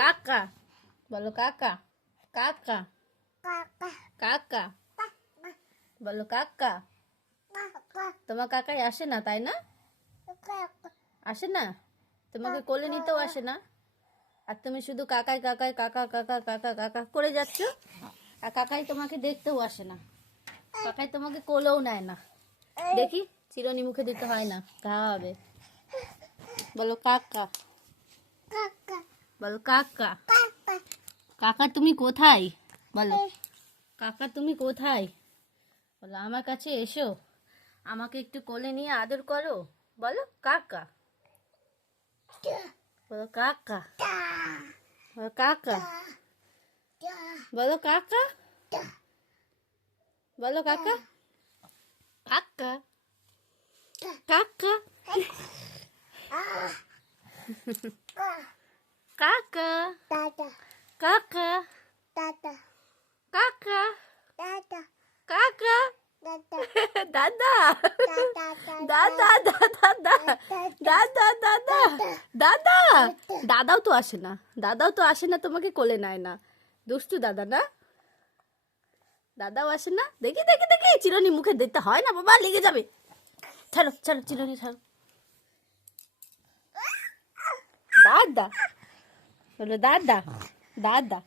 কাকা বলো, কাকা কাকা কাকা বলো, কাকা। তোমার কাকাই আসে না, তাই না? আসে না, তোমাকে কোলে নিতেও আসে না, আর তুমি শুধু কাকাই কাকাই কাকা কাকা কাকা কাকা করে যাচ্ছ, আর কাকাই তোমাকে দেখতেও আসে না, কাকাই তোমাকে কোলেও নেয় না। দেখি, চিরুনি মুখে দিতে হয় না, ঘা হবে। বলো কাকা, বলো কাকা। কাকা তুমি কোথায়? বলো কাকা তুমি কোথায়? বলো আমার কাছে এসো, আমাকে একটু কোলে নিয়ে আদর করো। বলো কাকা, বলো কাকা, বলো কাকা, বলো কাকা, বলো কাকা, কাকা কাকা কাকা কাকা কাকা কাকা দাদা দাদা দাদা দাদা দাদা দাদা দাদাও তো আসে না, দাদাও তো আসে না, তোমাকে কোলে নেয় না। দুষ্টু দাদা না, দাদাও আসে না। দেখি দেখি দেখি, চিরুনি মুখে দিতে হয় না বাবা, লেগে যাবে। ছাড়ো ছাড়ো, চিরুনি ছাড়ো। দাদা বলো, দাদা দাদা